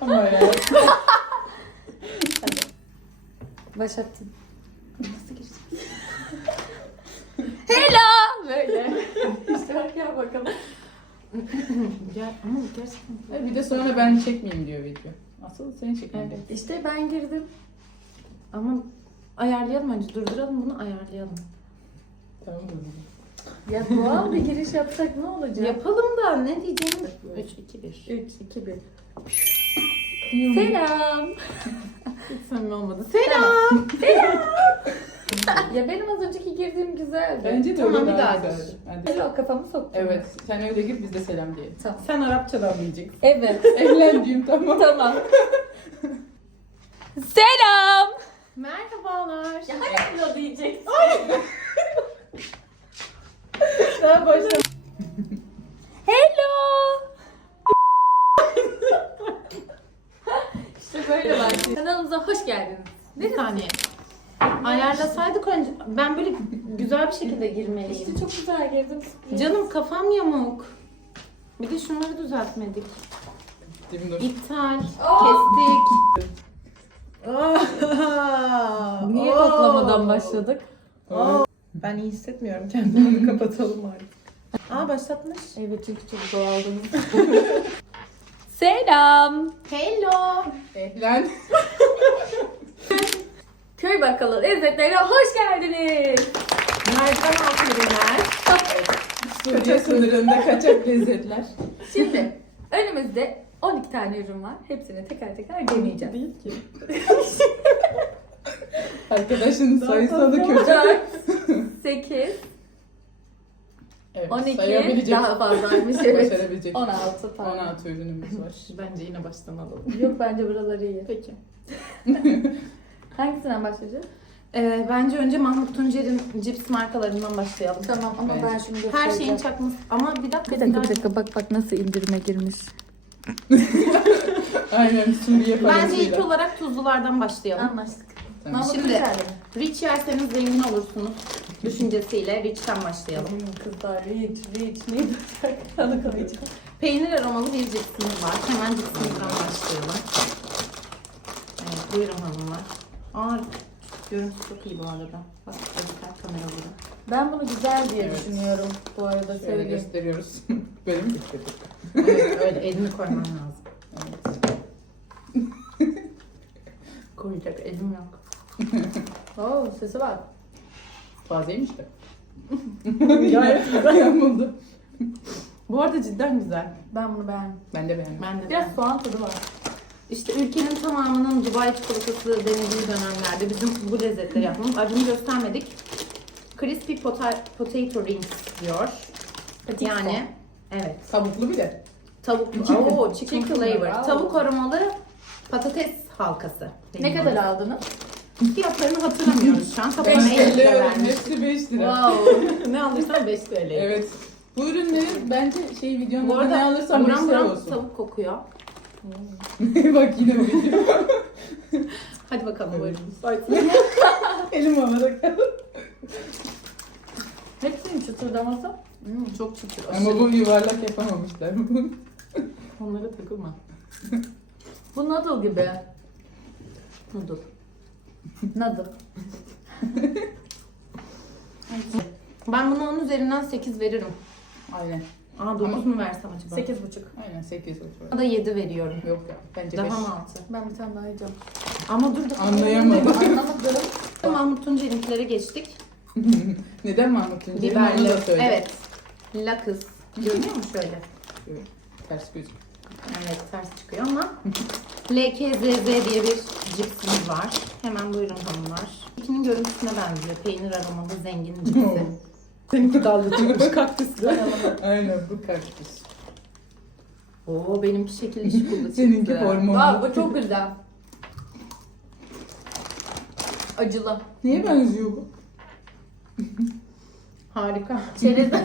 Ama ya. Başlattım. Nasıl gireceğiz? Hello! Böyle. işte bak ya bakalım. Gel ama gerçekten. Bir de sonra ben çekmeyeyim diyor video. Asıl seni çekeyim. Evet. İşte ben girdim. Ama ayarlayalım önce. Durduralım bunu ayarlayalım. Tamam mı? Ya doğal bir giriş yapsak ne olacak? Yapalım da ne diyeceğimi. 3, 2, 1. 3, 2, 1. Selam. Selam. Hiç samimi olmadı. Selam. ya benim az önceki girdiğim güzeldi. Bence de Tamam, öyle bir daha güzeldi. Hadi. Öyle o kafamı soktum. Evet. Sen öyle gir biz de selam diyelim. Tamam. Sen Arapçadan diyeceksin. Evet. Evlendiğim tamam. tamam. Selam. Merhabalar. Ya hayır diyeceksin. Daha başla. Hello. işte böyle başlıyor. Kanalımıza hoş geldiniz. Bir saniye. Ayarlasaydık önce. Ben böyle güzel bir şekilde girmeliyim. İşte çok güzel girdim. Canım kafam yamuk. Bir de şunları düzeltmedik. Değil mi? Dur. İptal. Aa! Kestik. Niye koklamadan başladık? Ben iyi hissetmiyorum kendimi. Kapatalım artık. Aa başlatmış. Evet çünkü çok doğaldınız. Selam. Hello. Ehlen. Köy bakkalı lezzetlerine hoş geldiniz. Merdiven altı ürünler. Suriye sınırında kaçak lezzetler. Şimdi önümüzde 12 tane ürün var. Hepsini teker teker deneyeceğim. Değil ki. Arkadaşın sayısalı kötü. 4, 8, Evet, 12 sayabilecek. daha fazlaymış evet. Başarabilecek. 16 falan. 16 ürünümüz var. Bence yine baştan alalım. Yok bence buraları iyi. Peki. Hangisinden başlayacağız? Ee, bence önce Mahmut Tuncer'in cips markalarından başlayalım. Tamam ama Bence. ben şunu Her şeyin çakması. Ama bir dakika. Bir dakika bir dakika bak bak nasıl indirime girmiş. Aynen Suriye Bence parasıyla. ilk olarak tuzlulardan başlayalım. Anlaştık. Tamam. Şimdi- Şimdi. Rich yerseniz zengin olursunuz. Düşüncesiyle Rich'ten başlayalım. Kızlar rich rich ne yapacak? Kanı koyacağım. Peynir aromalı bir cipsimiz var. Hemen cipsimizden başlayalım. Evet, buyurun hanımlar. Aa, görüntüsü çok iyi bu arada. Bak, göster kameraları. Ben bunu güzel diye Evet. düşünüyorum bu arada Şöyle söyleyeyim. gösteriyoruz. Benim bitti. Evet, öyle elini koyman lazım. Evet. Koyacak elim yok. Oo sesi var. Fazlaymış da. Gayet güzel. buldu. Bu arada cidden güzel. Ben bunu beğendim. Ben de beğendim. Ben de Biraz soğan tadı var. İşte ülkenin tamamının Dubai çikolatası denediği dönemlerde bizim bu lezzetleri yapmamız. Ay bunu göstermedik. Crispy pota- potato rings diyor. Yani evet. Kabuklu bir de. Tavuk, Chicken. Oo, chicken, Chicken flavor. wow. Tavuk aromalı patates halkası. Ne kadar aldınız? Fiyatlarını hatırlamıyoruz şu an. 5 Kapana 50 TL. vermiş. Hepsi 5 lira. Wow. ne aldıysan 5 TL. Evet. Bu ürünleri bence şey videonun Bu adı ne arada alırsam 5 buram lira buram olsun. tavuk kokuyor. Bak yine video. Hadi bakalım buyurun. Elim havada kaldı. Hepsinin çıtırdaması. Hmm, çok çıtır. Ama bu yuvarlak yapamamışlar. Onlara takılma. Bu noodle gibi. Noodle. Noodle. Ben buna 10 üzerinden 8 veririm. Aynen. Aa 9 Ama- mu versem acaba? 8,5. Aynen 8 oldu. Buna da 7 veriyorum. Yok ya. Bence 5. Daha mı 6? Ben bir tane daha yiyeceğim. Ama dur da Anlayamadım. Anlamadım. Mahmut Tunceli'nkilere geçtik. Neden Mahmut Tuncer'in Biberli. onu da söyle. Evet. Lakız. Görünüyor mu şöyle? Ters gözük. Evet ters çıkıyor ama LKZZ diye bir cipsimiz var. Hemen buyurun hanımlar. İkinin görüntüsüne benziyor. Peynir aromalı zengin cipsi. Seninki dallı çıkmış kaktüslü. Aynen bu kaktüs. Oo benimki şekilli şıkıllı çıktı. Seninki hormonlu. Aa, bu çok güzel. Acılı. Neye benziyor bu? Harika. Çerezden.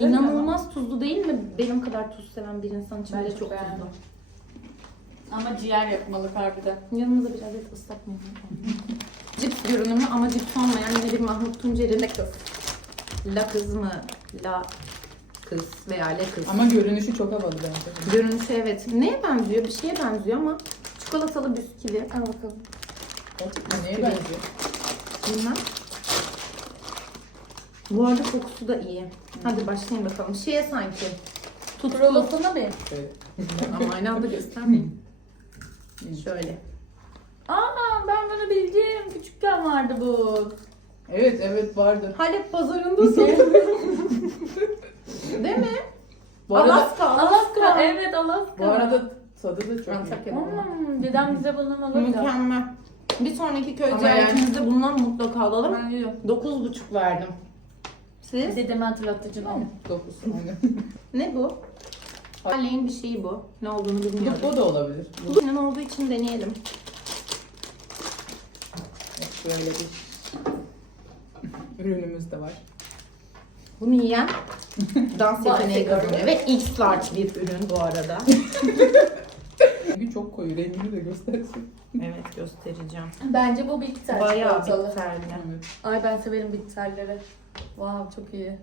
İnanılmaz tuzlu değil mi? Benim kadar tuz seven bir insan için bile çok çok beğendim. tuzlu. Ama ciğer yapmalı harbiden. Yanımıza biraz et ıslatmayalım. Cips görünümü ama cips olmayan bir Mahmut Tuncer'in Ne kız? La kız mı? La kız veya le kız. Ama görünüşü çok havalı bence. Görünüşü evet. Neye benziyor? Bir şeye benziyor ama çikolatalı bisküvi. Al bakalım. O Neye benziyor? Bilmem. Bu arada kokusu da iyi. Hadi başlayın bakalım. Şeye sanki. Tutku. Prolosuna bir. Şöyle. ama aynı anda göstermeyin. Şöyle. Aa ben bunu bildim. Küçükken vardı bu. Evet evet vardı. Halep pazarında satılıyor. Değil mi? Bu arada, Alaska. Alaska. Evet Alaska. bu arada tadı da çok iyi. Antakya. Hmm, dedem bize bundan alırdı. Mükemmel. Bir sonraki köy Ama ziyaretimizde bundan mutlaka alalım. Ben yiyorum. 9,5 verdim. Siz? Dedemi hatırlattı canım. Dokuz. Aynen. Ne bu? Halley'in bir şeyi bu. Ne olduğunu bilmiyorum. Bu da olabilir. Bu Bugünün olduğu için deneyelim. Böyle bir ürünümüz de var. Bunu yiyen dans yeteneği kazanıyor. Ve X large bir ürün bu arada. Çünkü çok koyu rengini de göstersin. evet göstereceğim. Bence bu bitter Bayağı çikolatalı. bitterli. Evet. Ay ben severim bitterleri. Wow çok iyi.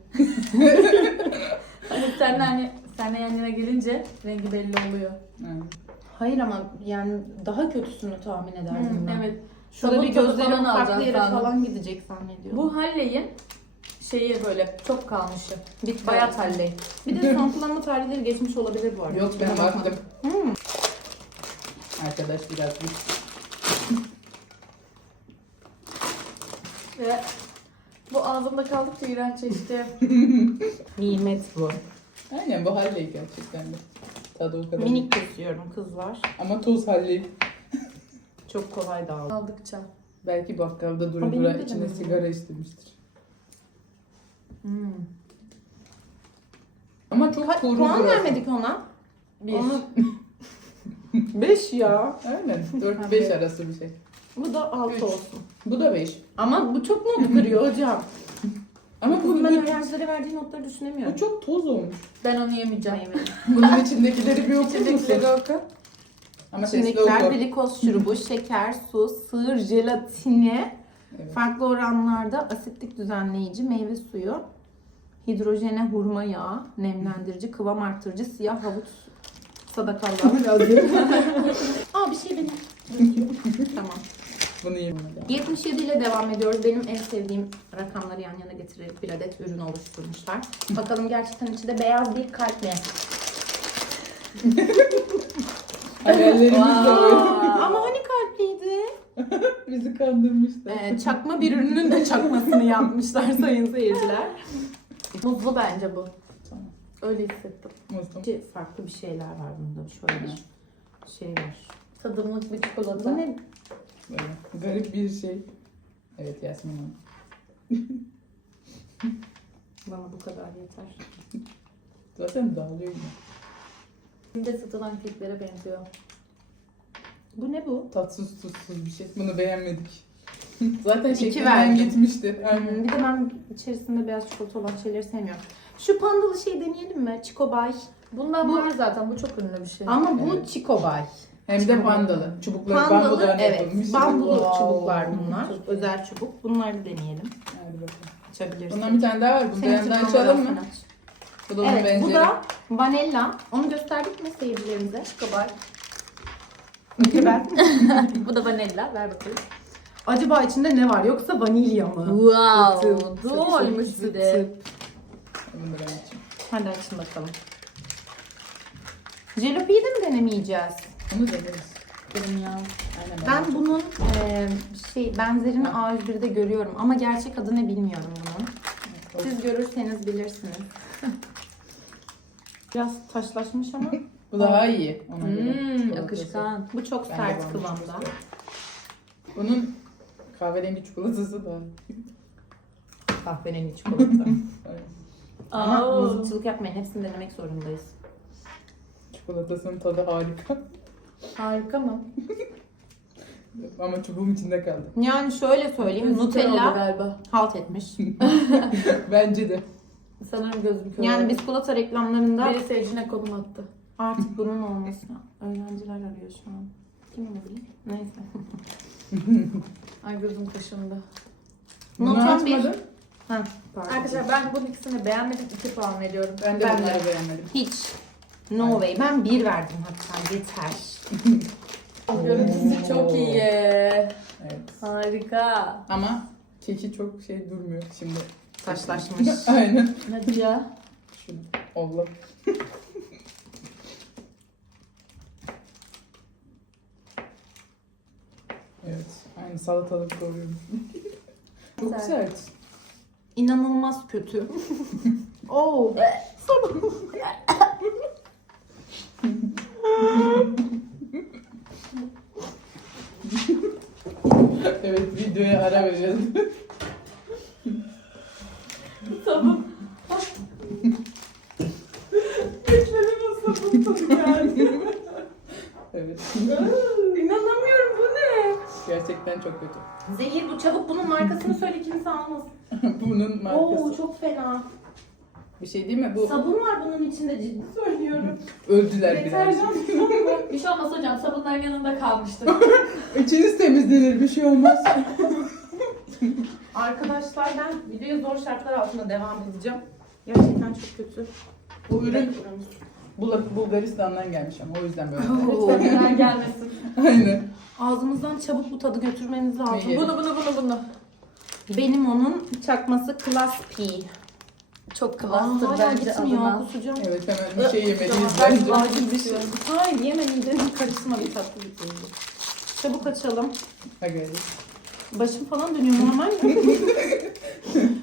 Hani senle hani senle yan yana gelince rengi belli oluyor. Evet. Hayır ama yani daha kötüsünü tahmin ederdim Hmm, ben. evet. Şurada bir gözlerim falan farklı alacaksın yere sandım. falan gidecek zannediyorum. Bu Halley'in şeyi böyle çok kalmışı. Bit Bayat Halley. Bir de son kullanma tarihleri geçmiş olabilir bu arada. Yok ben Bakmadım. baktım. Hmm. Arkadaş biraz bir Ve bu ağzımda kaldıkça iğrençleşti. Nimet bu. Aynen bu halley gerçekten de. Tadı o kadar. Minik kesiyorum kızlar. Ama toz halley. Çok kolay dağıldı. Aldıkça. Belki bakkalda dura Ha, dura de içine sigara istemiştir. Hmm. Ama çok kuru puan dura. vermedik ona? Bir. Onu... 5 ya. Aynen 4-5 arası bir şey. Bu da 6 Üç. olsun. Bu da 5. Ama bu çok not kırıyor hocam. Ama bu, Bu ben öğrencilere verdiği notları düşünemiyorum. bu çok toz olmuş. Ben onu yemeyeceğim. Bunun içindekileri bir okur musun? İçindekileri oku. Ama sesli glikoz şurubu, şeker, su, sığır, jelatini, Evet. farklı oranlarda asitlik düzenleyici, meyve suyu, hidrojene hurma yağı, nemlendirici, kıvam arttırıcı, siyah havuç sadakallah. Aa bir şey benim. tamam. Bunu yiyeyim. 77 ile devam ediyoruz. Benim en sevdiğim rakamları yan yana getirerek bir adet ürün oluşturmuşlar. Bakalım gerçekten içinde beyaz bir kalp mi? Hayallerimiz de. Ama hani kalpliydi? Bizi kandırmışlar. Ee, çakma bir ürünün de çakmasını yapmışlar sayın seyirciler. Muzlu bence bu. Tamam. Öyle hissettim. Muzlu. Farklı bir şeyler var bunda. Şöyle bir şey var. Tadımlık bir çikolata. Bu ne? Böyle garip bir şey. Evet Yasmin Hanım. Bana bu kadar yeter. Zaten dağılıyor. Şimdi satılan keklere benziyor. Bu ne bu? Tatsız tuzsuz bir şey. Bunu beğenmedik. Zaten şeklinden verdim. gitmişti. Aynen. bir de ben içerisinde beyaz çikolata olan şeyleri sevmiyorum. Şu pandalı şey deneyelim mi? Çikobay. Bundan Bu- var zaten bu çok ünlü bir şey. Ama bu Evet. çikobay. Hem de pandalı. Çubukları Pandalı bambudan evet. yapılmış. Bambulu Wow. çubuklar bunlar. Çok. Özel çubuk. Bunları da deneyelim. Hadi bakalım. Açabiliriz. Bundan bir tane daha var. Bunu Senin için açalım mı? Bu da onun Evet bu benzeri. da vanilla. Onu gösterdik mi seyircilerimize? Çikobar. ben. bu da vanilla. Ver bakalım. Acaba içinde ne var yoksa vanilya mı? Wow. Doğruymuş bir de. Hadi açın bakalım. Jelapi'yi de mi denemeyeceğiz? Onu deneriz. Ya. Aynen. Ben bunun e, şey benzerini A101'de görüyorum ama gerçek adı ne bilmiyorum bunun. Siz görürseniz bilirsiniz. Biraz taşlaşmış ama Bu daha iyi. Ona göre. Hmm, Çikolatası. akışkan. bu çok Ben de sert kıvamda. Bunun kahverengi çikolatası iyi. Kahverengi çikolata. Ama Aa. mızıkçılık yapmayın. Hepsini denemek zorundayız. Çikolatasının tadı harika. Harika mı? Ama çubuğum içinde kaldı. Yani şöyle söyleyeyim. Nutella galiba. halt etmiş. Bence de. Sanırım gözüm kör Yani biskolata reklamlarında Biri seyircine konum attı. artık bunun olması. Öğrenciler arıyor şu an. Kim olabilir? Neyse. Ay gözüm kaşındı. Bunu Notam bir. açmadım. Ha, pardon. Arkadaşlar ben bunun ikisini beğenmedim. 2 puan veriyorum. Ben de Ben bunları beğenmedim. Hiç. No way. Ben bir verdim hatta. Yeter. Görüntüsü çok iyi. Evet. Harika. Ama keki çok şey durmuyor şimdi. Taşlaşmış. Aynen. Hadi ya. Şunu. Allah. evet. Aynı salatalık doğruyorum. çok Güzel. sert. İnanılmaz kötü. Oo. evet videoya ara vereceğiz. Oo çok fena. Bir şey değil mi? Bu Sabun var bunun içinde ciddi söylüyorum. öldüler biraz. Deterjan falan Bir şey olmaz hocam sabunların yanında kalmıştır. İçiniz temizlenir bir şey olmaz. Arkadaşlar ben videoya zor şartlar altında devam edeceğim. Gerçekten çok kötü. Bu ürün Bul- Bulgaristan'dan gelmiş ama o yüzden böyle. Lütfen gelmesin. Aynen. Ağzımızdan çabuk bu tadı götürmeniz lazım. İyi. Bunu bunu bunu bunu. Benim onun çakması Class P. Çok Aa, klastır hala bence gitmiyor. adına. Kusacağım. Evet hemen bir şey yemeliyiz Ben bence. acil bir şey. Hayır yemeyin dedim karışma bir tatlı bitirdi. Çabuk açalım. Ha geldi. Başım falan dönüyor normal mi?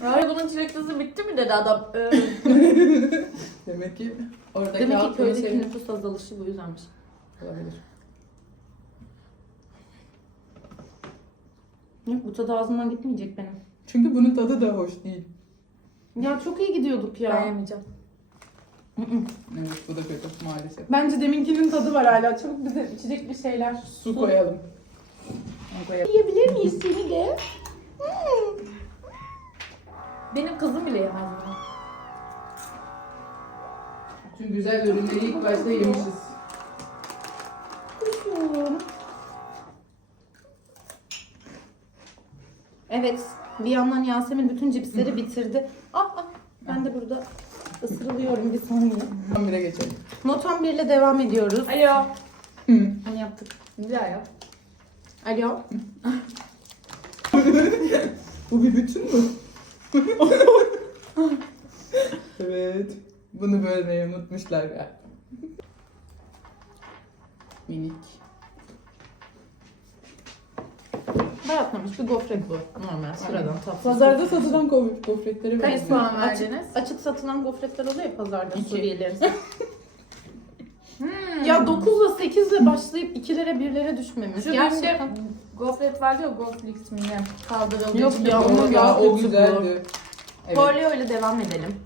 Hayır bunun çileklisi bitti mi dedi adam. Ee, Demek ki oradaki Demek ki köydeki seviyor. nüfus azalışı bu yüzdenmiş. Olabilir. Yok bu tadı ağzımdan gitmeyecek benim. Çünkü bunun tadı da hoş değil. Ya çok iyi gidiyorduk ya. ben yemeyeceğim. Evet bu da kötü maalesef. Bence deminkinin tadı var hala. Çabuk bize içecek bir şeyler. Su koyalım. Onu koyalım. Yiyebilir miyiz seni de? Benim kızım bile yemez bunu. Tüm güzel ürünleri ilk başta yemişiz. Kuşum. Evet. Bir yandan Yasemin bütün cipsleri bitirdi. Ah ah. Ben de burada ısırılıyorum bir saniye. Tam bire geçelim. Notam 1 ile devam ediyoruz. Alo. Hı. Onu yaptık. Güzel yap. Alo. Bu bir bütün mü? evet. Bunu bölmeyi unutmuşlar ya. Minik. Bayatlamış bir gofret bu. Normal sıradan tatlı. Pazarda satılan go- gofretleri var. Kaç puan verdiniz? Açık satılan gofretler oluyor ya pazarda İki. Suriyelilerin. Hmm. ya 9 ile 8 ile başlayıp 2'lere 1'lere düşmemiz. Şu Gerçekten. günde gofret vardı ya Goflix mi ne? Kaldırıldı. Yok içinde ya, onu ya o kötü güzeldi. Evet. İle devam edelim.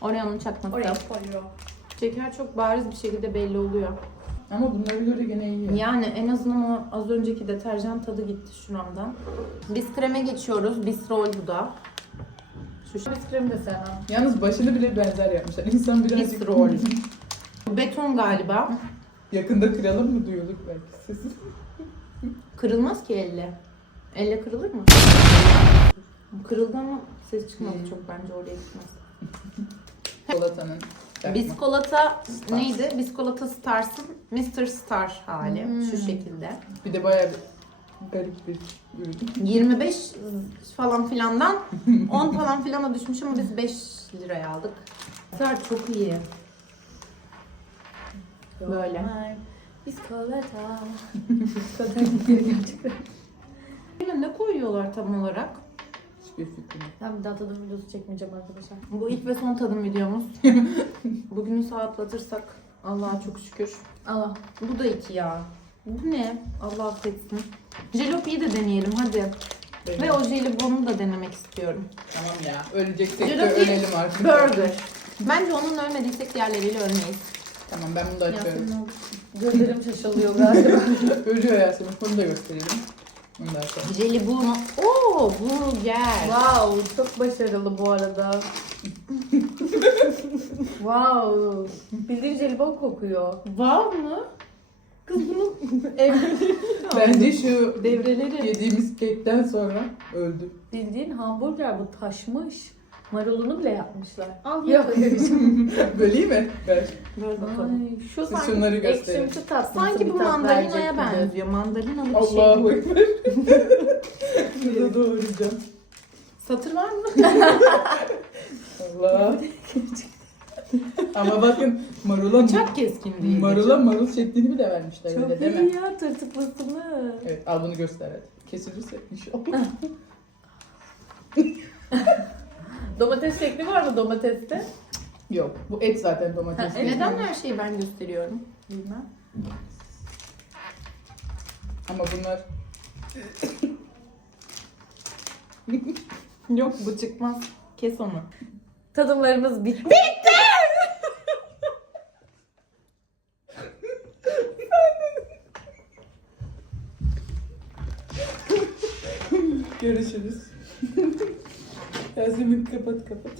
Oreo'nun çakması. Oraya koyuyor. Şeker çok bariz bir şekilde belli oluyor. Ama bunlara göre gene iyi. Yani en azından o az önceki deterjan tadı gitti şuramdan. Bistreme geçiyoruz. Bistrol bu da. Şu şey. Bisküvimi de sevmem. Yalnız başını bile benzer yapmışlar. İnsan birazcık Bistrol. Beton galiba. yakında kıralım mı duyuyorduk belki sesi. Kırılmaz ki elle. Elle kırılır mı? Kırıldı ama ses çıkmadı çok bence oraya gitmez. Çikolatanın. Biskolata neydi? Biskolata Stars'ın Mr. Star hali. Hmm. Şu şekilde. Bir de bayağı bir garip bir ürün. 25 falan filandan 10 falan filana düşmüş ama biz 5 liraya aldık. Star çok iyi. Böyle. Biskolata. Biskolata gerçekten. Yine ne koyuyorlar tam olarak? Hiçbir fikrim yok. Ben bir daha tadım videosu çekmeyeceğim arkadaşlar. Bu ilk ve son tadım videomuz. Bugünü saatlatırsak Allah'a çok şükür. Allah. Bu da iki ya. Bu ne? Allah affetsin. Jalopi'yi de deneyelim hadi. Benim. Ve o jelibonu da denemek istiyorum. Tamam ya. Öleceksek de ölelim artık. Burger. Bence onun ölmediysek diğerleriyle ölmeyiz. Tamam ben bunu da açıyorum. Yasemin. Gözlerim şaşılıyor galiba. Ölüyor Yasemin. Bunu da gösterelim. Bundan sonra. Jelibonu. Oo, burger. wow, çok başarılı bu arada. wow. Bildiğin jelibon kokuyor. Var mı? Kız bunu evreleri Bence şu devreleri. yediğimiz kekten sonra öldü. Bildiğin hamburger bu taşmış. Marulunu bile yapmışlar. Al bir şey. Böleyim mi? Ver. Ver bakalım. Ay, şu Siz sanki şunları gösterin. ekşimsi tatlı. Sanki bu mandalinaya benziyor. Mandalinalı bir şey. Allahu Ekber. Şurada doğuracağım. Satır var mı? Allah. Ama bakın marula Bıçak keskinliği. marula marul şeklini bir de vermişler Çok öyle değil mi? iyi ya tırtıklısını. Evet al bunu göster hadi. Kesilirse inşallah. Domates şekli var mı domateste? Yok bu et zaten domates. Ha, değil. Neden her şeyi ben gösteriyorum? Bilmem. Ama bunlar Yok bu çıkmaz. Kes onu. Tadımlarımız bitti. görüşürüz. Yasemin kapat kapat.